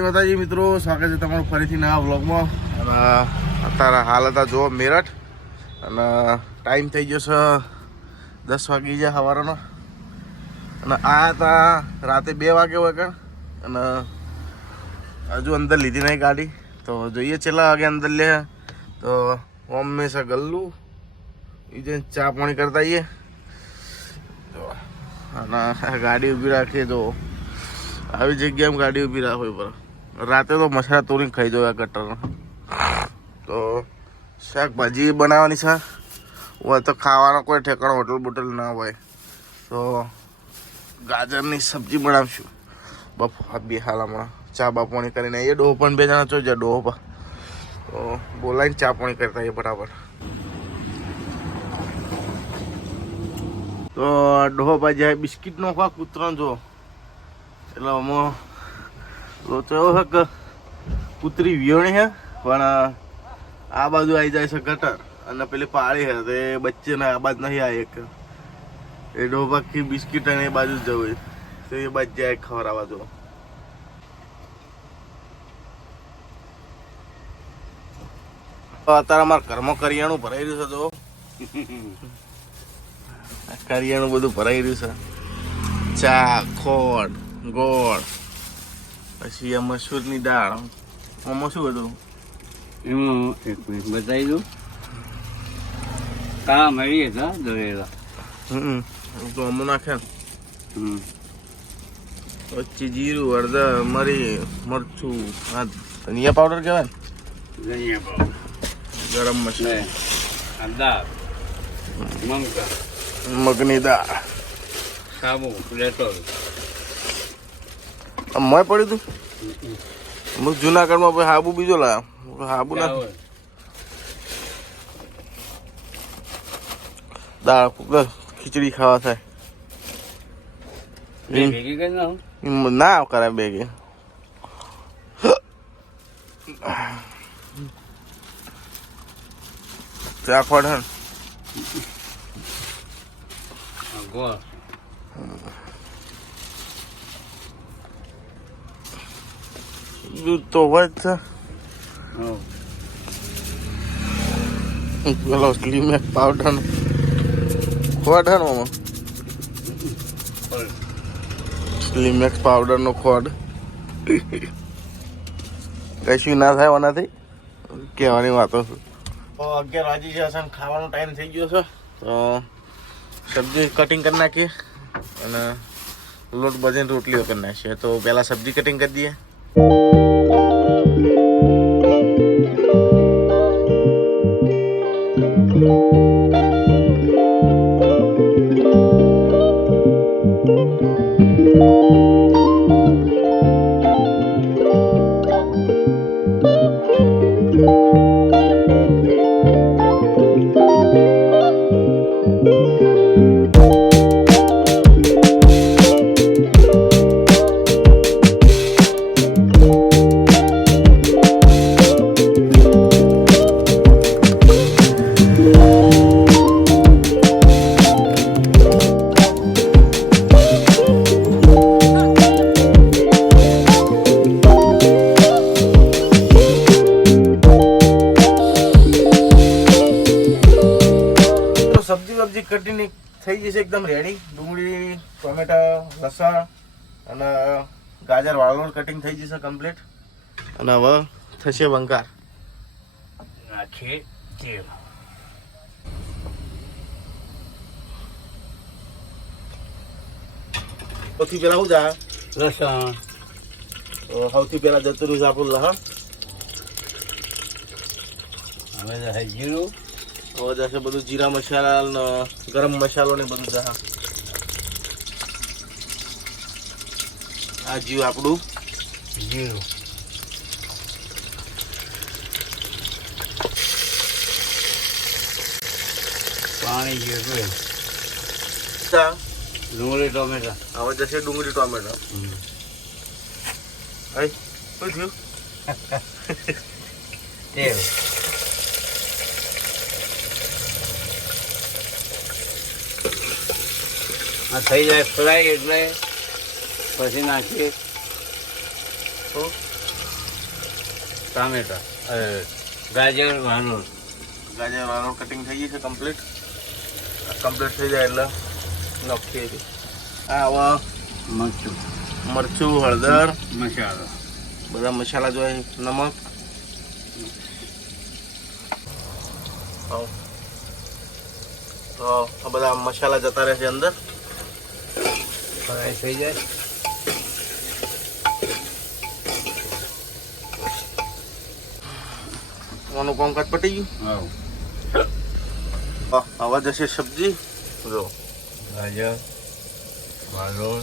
માતાજી, મિત્રો, સ્વાગત છે તમારું ફરીથી નવા વ્લોગમાં. અને અત્યારે હાલ હતા જુઓ મેરઠ. અને ટાઈમ થઈ ગયો છે દસ વાગી ગયા સવારનો. અને આ હતા રાતે બે વાગે વગર અને હજુ અંદર લીધી નહીં ગાડી. તો જોઈએ છેલ્લા વાગે અંદર લે. તો છે ગલ્લુ. એ ચા પાણી કરતા આવીએ. અને ગાડી ઊભી રાખીએ તો આવી જગ્યામાં ગાડી ઊભી રાખવી પડે. રાતે તો મસાલા તોડીને ખાઈ જવા કટર તો શાકભાજી બનાવવાની છે. હોય તો ખાવાનો કોઈ ઠેકાણો હોટલ બોટલ ના હોય. તો ગાજરની સબ્જી બનાવશું. બપોર બે હાલ હમણાં ચા બા પાણી કરીને એ ડોહો પણ બે જણા ચો જાય, ડોહો તો બોલાવીને ચા પાણી કરતા એ બરાબર તો ડોહો ભાઈ જાય બિસ્કિટનો ખા કૂતરો જો. એટલે આમાં લોચો હક, કૂતરી વિયોણી હે, પણ આ બાજુ આવી જાય છે ગટર. અને પેલી પાળી હે, તે એ બચ્ચે આ બાજુ નહીં આવી એક. એ ડોબાકી બિસ્કિટ અને એ બાજુ જ જવું તો એ બાજુ જાય ખવડાવવા જો અત્યારે અમારા ઘરમાં કરિયાણું ભરાઈ રહ્યું છે જો કરિયાણું બધું ભરાઈ રહ્યું છે. ચા ખોડ ગોળ. પછી આ મસૂરની દાળ. આમાં શું હતું? એમાં એક મિનિટ બતાવી દઉં. કા આવીએ હતા દવેલા હમ. તો અમુ નાખે. હમ. વચ્ચે જીરું હળદર મરી મરચું આ ધનિયા પાવડર કહેવાય ને? ધનિયા પાવડર ગરમ મસાલો. દાળ. મગની દાળ. સાબુ આ મોય પડ્યું તું? હું જુનાગઢમાં પછી હાબુ બીજો લાવ્યો હાબુ ના દાળ કુકર ખીચડી ખાવા થાય. ના કરાય બેગે ચાખવાડ હે ને? ગોળ. દૂધ તો છે. પેલો સ્લીમેક પાવડર નો. ખોટ હે ને આમાં ફળ સ્લીમેક્સ પાવડર નો ખોટ કશું ના થાય આનાથી? કહેવાની વાતો છે. તો અગિયાર વાગી ગયા છે ખાવાનો ટાઈમ થઈ ગયો છે. તો સબ્જી કટિંગ કરી નાખીએ અને લોટ બજીને રોટલીઓ કરી નાખીએ. તો પહેલાં સબ્જી કટિંગ કરી દઈએ. તો સબ્જી વબ્જી કટીને થઈ જશે એકદમ રેડી ડુંગળી ટોમેટા લસણ અને ગાજર વાળવાનું કટિંગ થઈ જશે કમ્પ્લીટ અને હવે થશે વંકાર નાખીએ તેલ. પછી પેલા શું જા લસણ. સૌથી પહેલા જતું રહ્યું છે આપણું લહણ હવે જીરું હવે જશે બધું જીરા મસાલા ગરમ મસાલો ને બધું જશે આ જીવ આપણું. જીરું પાણી ગયું ડુંગળી ટોમેટા. હવે જશે ડુંગળી ટોમેટા. હઈ શું થયું? તેલ. આ થઈ જાય ફ્રાય એટલે પછી નાખીએ. ટામેટા ગાજર વાલોળ ગાજર વાળો કટિંગ થઈ ગઈ છે કમ્પ્લીટ કમ્પ્લીટ થઈ જાય એટલે નાખીએ છીએ. આવા મરચું. મરચું હળદર. મસાલો. બધા મસાલા જોઈએ નમક. તો આ બધા મસાલા જતા રહેશે અંદર. ફ્રાય થઈ જાય. આનું કામકાજ પટી ગયું? આવા જશે સબ્જી. જો. ગાજર વાલોળ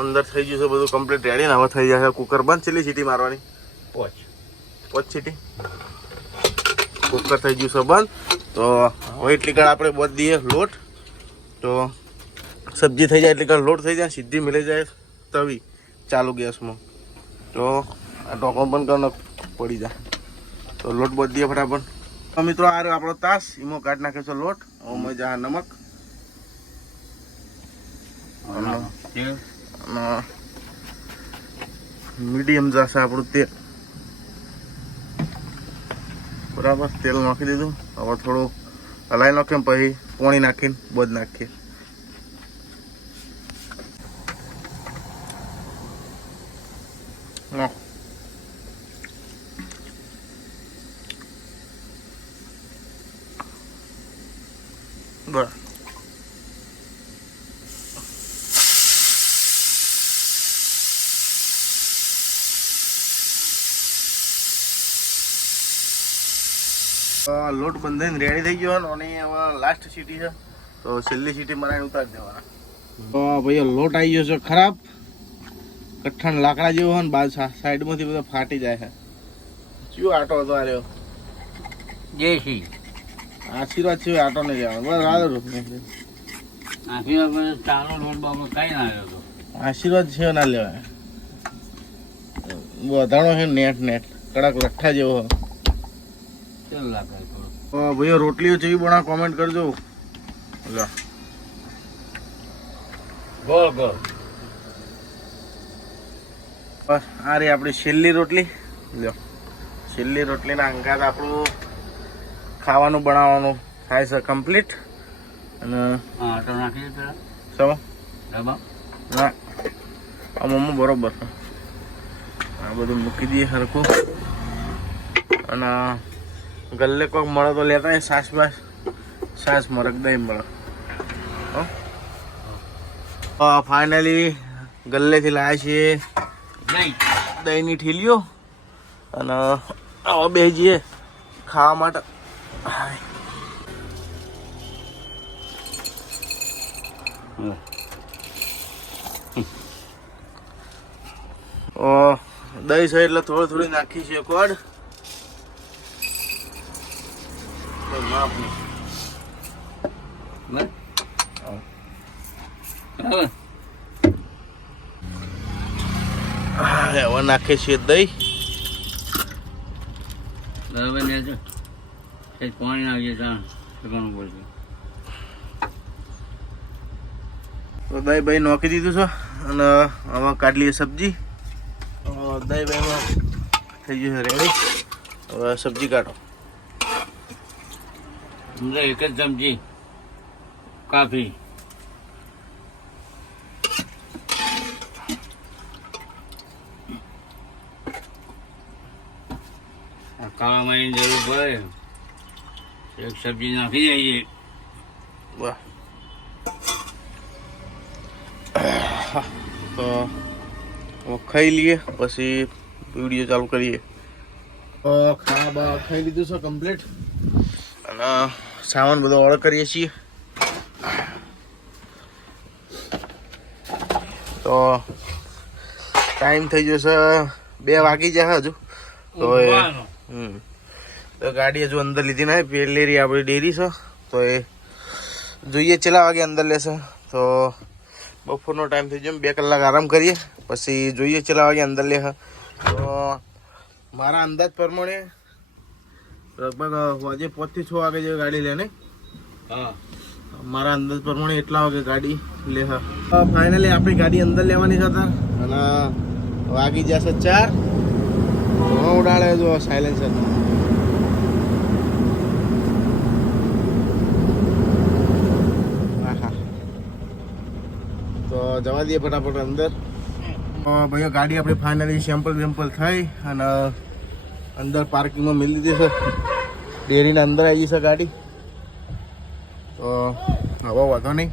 અંદર થઈ ગયું છે બધું કમ્પ્લીટ રેડી ને હવે થઈ જશે કુકર બંધ છેલ્લી સીટી મારવાની? પોચ. પોચ સીટી કુકર થઈ ગયું છે બંધ. તો હવે એટલી કણ આપણે બોધ દઈએ લોટ. તો સબ્જી થઈ જાય એટલે કે લોટ થઈ જાય, સીધી મિલી જાય, તવી, ચાલુ ગેસમાં. તો આ ઢોકણું પણ કરવાનો પડી જાય તો લોટ બધી દઈએ ફટાફટ. તો મિત્રો, આ રહ્યો આપણો તાસ. એમાં કાઢી નાખ્યો છે લોટ. મજા નમક. અને મીડિયમ જશે આપણું તેલ. બરાબર, તેલ નાખી દીધું. હવે થોડું હલાવી નાખીએ પછી પાણી નાખીને બોધ નાખીએ નાખ. બરાબર અ, લોટ બંધાઈને રેડી થઈ ગયો અને હવે લાસ્ટ સીટી છે. તો છેલ્લી સીટી મારે ઉતારી દેવાના. તો ભાઈ લોટ આવી ગયો છે ખરાબ. કઠણ લાકડા જેવો હોય ને બાદ સાઈડમાંથી બધા ફાટી જાય છે. કયો આટો હતો આ રહ્યો? શ્રી આશીર્વાદ છે આટો નહીં જવાનો બસ આપણે ચાલો લોટ બાબો કઈ ના આવ્યો હતો આશીર્વાદ છે ના લેવાય. વધારો છે નેટ નેટ. કડક લઠ્ઠા જેવો હોય. તેલ લાગે થોડું ભાઈઓ રોટલીઓ જેવી બના કોમેન્ટ કરજો. ગોળ ગોળ. બસ આ રહી આપણી છેલ્લી રોટલી. લ્યો. છેલ્લી રોટલીના અંગાત આપણું ખાવાનું બનાવવાનું થાય છે કમ્પ્લીટ અને હા આટો નાખી દે પેલા. ડબ્બા. ના. આ મમ્મી બરોબર છે. આ બધું મૂકી દઈએ સરખું અને ગલ્લે કોક મળે તો લેતા સાસ બાસ. સાસ મરક દહીં મળે. ફાઇનલી ગલ્લેથી લાવ્યા છીએ દહીં દહીંની ઠીલીઓ. અને હવે બે જઈએ ખાવા માટે. દહીં છે એટલે થોડી થોડી નાખી છે કોડ બસ હવે હવે નાખીએ છીએ દહીં. બરાબર ને જો પાણી નાખીએ ત્યાં પડશે. તો દહીં ભાઈ નોખી દીધું છે અને આમાં કાઢી લઈએ સબ્જી. દહીં ભાઈમાં થઈ ગયું છે રેડી હવે સબ્જી કાઢો. અંદર એક જ ચમચી કાફી કાળા માની જરૂર પડે એક સબ્જી નાખી જઈએ વાહ તો ખાઈ લઈએ પછી વીડિયો ચાલુ કરીએ ખાવા ખાઈ લીધું છે કમ્પ્લીટ અને સામાન બધો ઓર્ડર કરીએ છીએ. તો ટાઈમ થઈ જશે બે વાગી જશે હજુ. તો તો ગાડી હજુ અંદર લીધી ના પેલેરી આપણી ડેરી છે. તો એ જોઈએ ચેલા વાગે અંદર લેશે. તો બપોરનો ટાઈમ થઈ ગયો બે કલાક આરામ કરીએ. પછી જોઈએ ચેલા વાગે અંદર લેશે. તો મારા અંદાજ પ્રમાણે લગભગ આજે પાંચથી છ વાગે જેવી ગાડી લે ને? હા. મારા અંદાજ પ્રમાણે એટલા વાગે ગાડી લે હા. ફાઇનલી આપણી ગાડી અંદર લેવાની તાર અને વાગી જશે ચાર. ઉડાડે જો સાયલેન્સર. તો જવા દઈએ ફટાફટ અંદર. તો ભાઈઓ ગાડી આપણી ફાઇનલી સેમ્પલ વેમ્પલ થઈ અને અંદર પાર્કિંગમાં મિલી દીધી છે. ડેરીના અંદર આવી છે ગાડી. તો હવે વાંધો નહીં.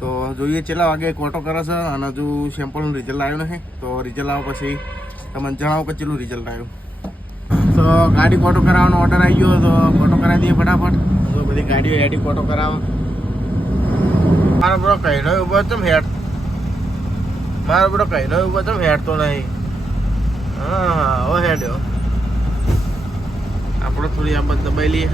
તો જોઈએ કેટલા વાગે કોટો કરે છે અને હજુ સેમ્પલનું રિઝલ્ટ આવ્યું નથી. તો રિઝલ્ટ આવો પછી તમને જણાવો કે કેટલું રિઝલ્ટ આવ્યું તો ગાડી કોટો કરાવવાનો ઓર્ડર આવી ગયો, તો કોટો કરાવી દઈએ ફટાફટ. તો બધી ગાડીઓ હેડી કોટો કરાવો. મારો બરો કહીનો ઊભો ચમ હેડ મારો બરો કહીનો ઊભો ચમ હેડતો નહીં. હા, હવે હેડ્યો. આપણે થોડી આ બાદ દબાઈ લઈએ.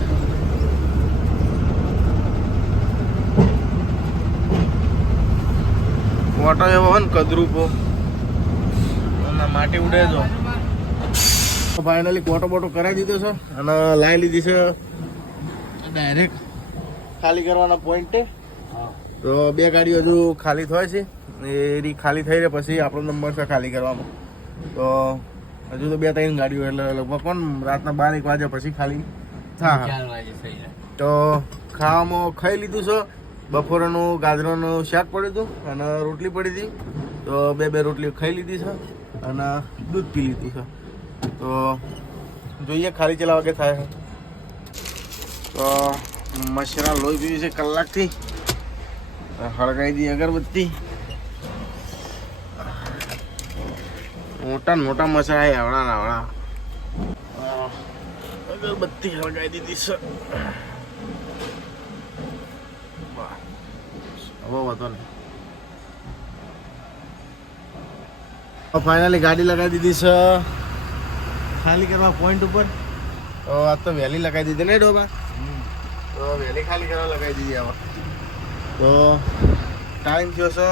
મોટો એવો હોય ને કદરૂપો અને માટી ઉડે જો. ફાઇનલી કોટો બોટો કરાવી દીધો છે અને લાવી લીધી છે. ડાયરેક્ટ ખાલી કરવાના પોઈન્ટે તો બે ગાડીઓ હજુ ખાલી થાય છે. એ ખાલી થઈ રહે પછી આપણો નંબર છે ખાલી કરવામાં તો હજુ તો બે ત્રણ ગાડીઓ એટલે લગભગ કોણ રાતના બાર એક વાગ્યા પછી ખાલી. હા તો ખાવામાં ખાઈ લીધું છે. બપોરનું ગાજરનું શાક પડ્યું હતું અને રોટલી પડી હતી. તો બે બે રોટલી ખાઈ લીધી છે અને દૂધ પી લીધું છે. તો જોઈએ ખાલી ચેલા વાગે થાય તો મશરા લોહી પીવી છે કલાકથી. હળગાઈ દી અગરબત્તી. મોટા મોટા મસરા એ આવડા આવડા. અગરબત્તી લગાવી દીધી સર. હવે વાંધો નહીં ફાઇનલી ગાડી લગાવી દીધી છે. ખાલી કરવા પોઈન્ટ ઉપર? તો આ તો વહેલી લગાવી દીધી ને ડોબા. તો વહેલી ખાલી કરવા લગાવી દીધી આવા તો ટાઈમ થયો છે.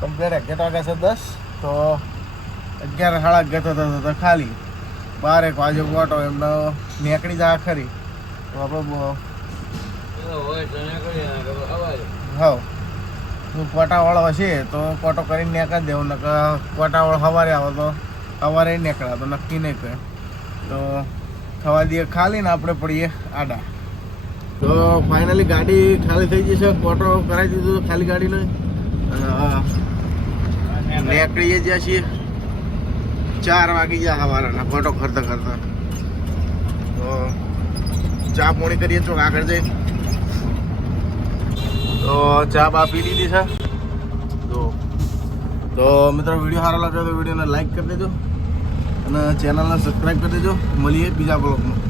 કમ્પ્લીટ અગિયાર વાગ્યા છે દસ. તો અગિયાર સાડા અગિયાર થતા થતા ખાલી. બાર એક વાગે ગોટો એમનો નીકળી જાય ખરી. તો આપણે તો તો હા જો કોટાવાળો હશે તો કોટો કરીને નીકળી દેવું ને કોટાવાળો સવારે આવે તો સવારે નીકળ્યા તો નક્કી નહીં કહે તો થવા દઈએ ખાલી ને આપણે પડીએ આડા. તો ફાઇનલી ગાડી ખાલી થઈ જશે કોટો કરાવી દીધું ખાલી ગાડીને. નીકળીએ જ્યાં છીએ. ચાર વાગી ગયા સવારના ફોટો કરતા કરતા તો ચા પોણી કરીએ તો આગળ જઈ. તો ચા બા પી લીધી છે. તો તો મિત્રો, વીડિયો સારો લાગ્યો તો વિડીયોને લાઈક કરી દેજો અને ચેનલને સબસ્ક્રાઈબ કરી દેજો. મળીએ બીજા બ્લોગમાં